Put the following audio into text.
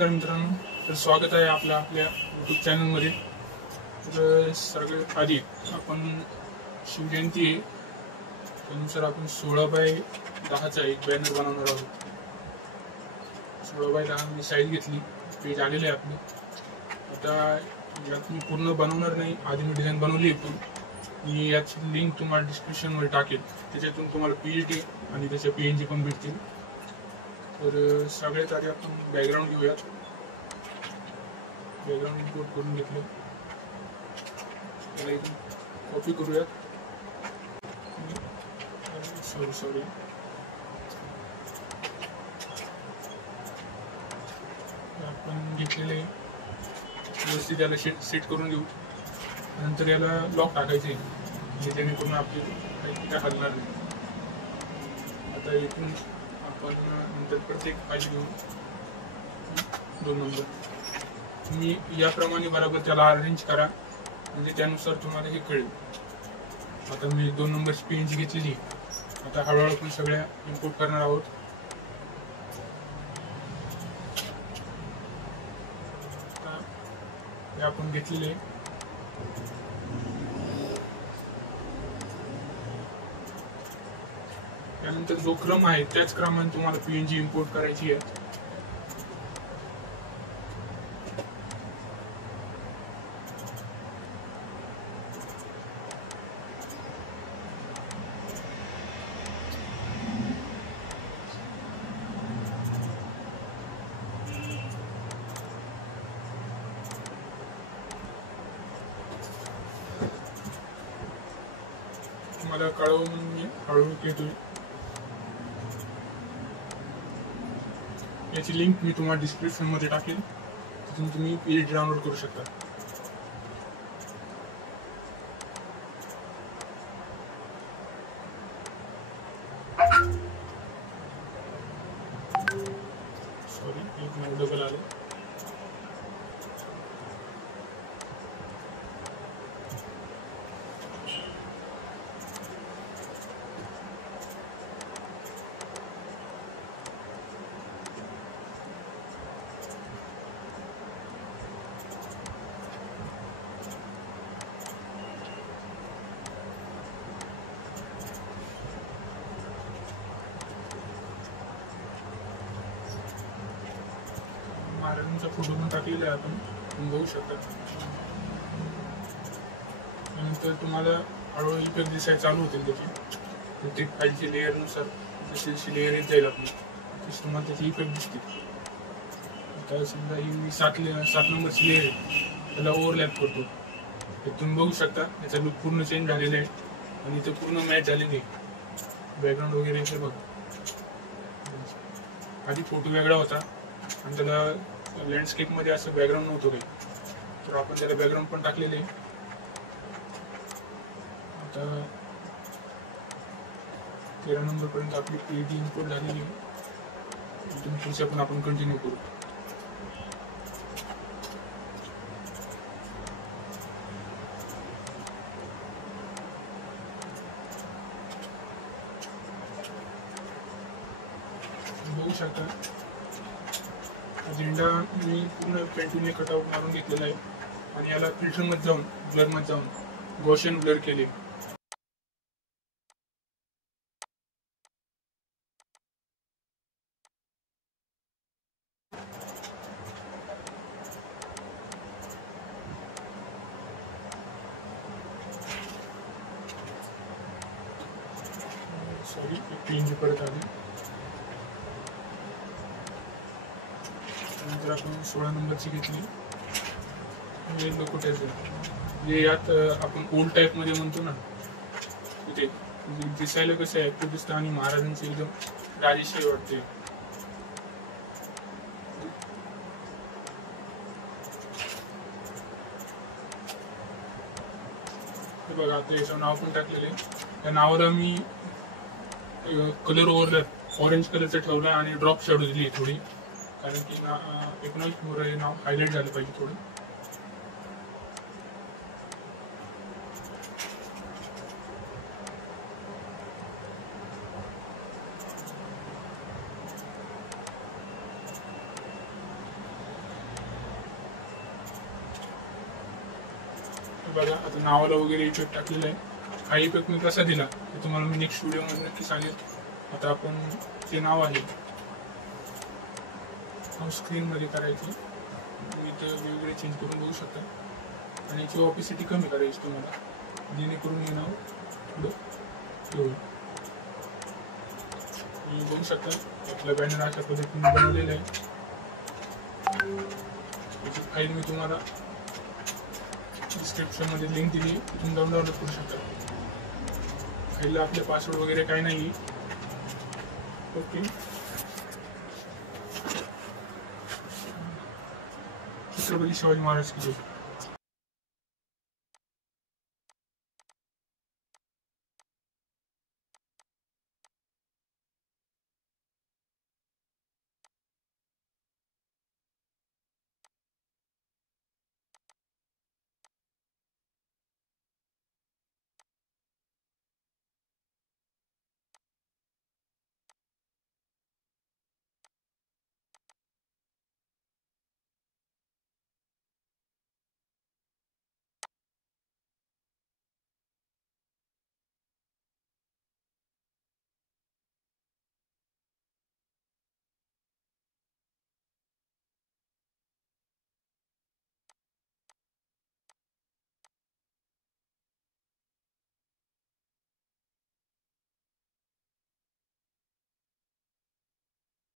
तर मित्रांनो, तर स्वागत आहे आपल्या यूट्यूब चॅनलमध्ये. तर सगळ्यात आधी आपण शिवजयंती आहे त्यानुसार आपण 16x10चा एक बॅनर बनवणार आहोत. 16x10 मी साईज घेतली, पेज आलेले आहे आपले. आता यात मी पूर्ण बनवणार नाही, आधी मी डिझाईन बनवली आहे. मी याची लिंक तुम्हाला डिस्क्रिप्शनमध्ये टाकेल, त्याच्यातून तुम्हाला PET आणि त्याच्या PNG पण भेटतील. तर सगळ्यात आधी आपण बॅकग्राऊंड घेऊयात. बॅकग्राऊंड इम्पोर्ट करून घेतलं, त्याला इथून कॉपी करूयात. सॉरी आपण घेतलेले व्यवस्थित त्याला सेट करून घेऊ. नंतर याला लॉक टाकायचे, जेणेकरून आपली काही हलणार नाही. आता इथून आपण नंतर प्रत्येक फाईल घेऊ 2 नंबर. तुम्ही याप्रमाणे बरोबर त्याला अरेंज करा, म्हणजे त्यानुसार तुम्हाला हे कळेल. आता मी 2 नंबरची PNG घेतलेली. आता हळूहळू आपण सगळ्या इम्पोर्ट करणार आहोत. हे आपण घेतलेले. त्यानंतर जो क्रम आहे त्याच क्रमाने तुम्हाला PNG इम्पोर्ट करायची आहे. मला कळवून मी हळूहळू घेतोय. याची लिंक मी तुम्हाला डिस्क्रिप्शन मध्ये टाकेल, तिथून तुम्ही PET डाउनलोड करू शकता. सॉरी, एक नाव डबल आलं. महाराजांचा फोटो पण टाकलेला आहे, आपण तुम्ही बघू शकता. त्यानंतर तुम्हाला हळूहळू इफेक्ट दिसायला चालू होतील त्याची. प्रत्येक फाईलची लेअरनुसार जशी लेअर येत जाईल आपली, तशी तुम्हाला त्याची इफेक्ट दिसतील. आता समजा ही 7 नंबरची लेअर आहे, त्याला ओव्हरलॅप करतो. तुम्ही बघू शकता याचा लुक पूर्ण चेंज झालेला आहे आणि इथे पूर्ण मॅच झालेली आहे. बॅकग्राऊंड वगैरे इथे बघा. आधी फोटो वेगळा होता आणि त्याला लँडस्केपमध्ये असं बॅकग्राऊंड नव्हतं काही, तर आपण त्याला बॅकग्राऊंड पण टाकलेले. आता 13 नंबरपर्यंत आपली PET इम्पोर्ट झालेली आहे. इथून पुढच्या पण आपण कंटिन्यू करू. बघू शकता झेंडा मी पूर्ण पेंटिंगने कटआउट मारून घेतलेला आहे आणि याला फिल्टरमध्ये जाऊन ब्लरमध्ये जाऊन गॉशियन ब्लर केले. सॉरी, PNG परत आली. नंतर आपण 16 नंबरची घेतली. येल्लो कुठेच म्हणजे यात आपण ओल्ड टाईप मध्ये म्हणतो ना, तिथे दिसायला कसं ऍक्टिव्ह दिसतं आणि महाराजांची एकदम राजेशाही वाटते. बघा, आता याचं नाव पण टाकलेले. त्या नावाला मी कलर ओव्हरलॅप ऑरेंज कलरचं ठेवलं आणि ड्रॉप शॅडो दिली थोडी, कारण की 19 मोरे नाव हायलाइट झालं पाहिजे थोडं. बघा आता नावाला वगैरे इफेक्ट टाकलेला आहे. हा इफेक्ट मी कसा दिला ते तुम्हाला मी नेक्स्ट व्हिडिओमध्ये नक्की सांगेल. आता आपण ते नाव आहे स्क्रीनमध्ये करायचे. तुम्ही ते वेगवेगळे चेंज करून बघू शकता आणि याची ऑपिसिटी कमी करायची तुम्हाला, जेणेकरून हे नाव पुढं होईल. तुम्ही बघू शकता आपला बॅनर अशा पद्धतीने बनवलेला आहे. याची फाईल मी तुम्हाला डिस्क्रिप्शनमध्ये लिंक दिली, तुम्ही डाउनलोड करू शकता. फाईलला आपले पासवर्ड वगैरे काही नाही. ओके, छत्रपती शिवाजी महाराज की जय.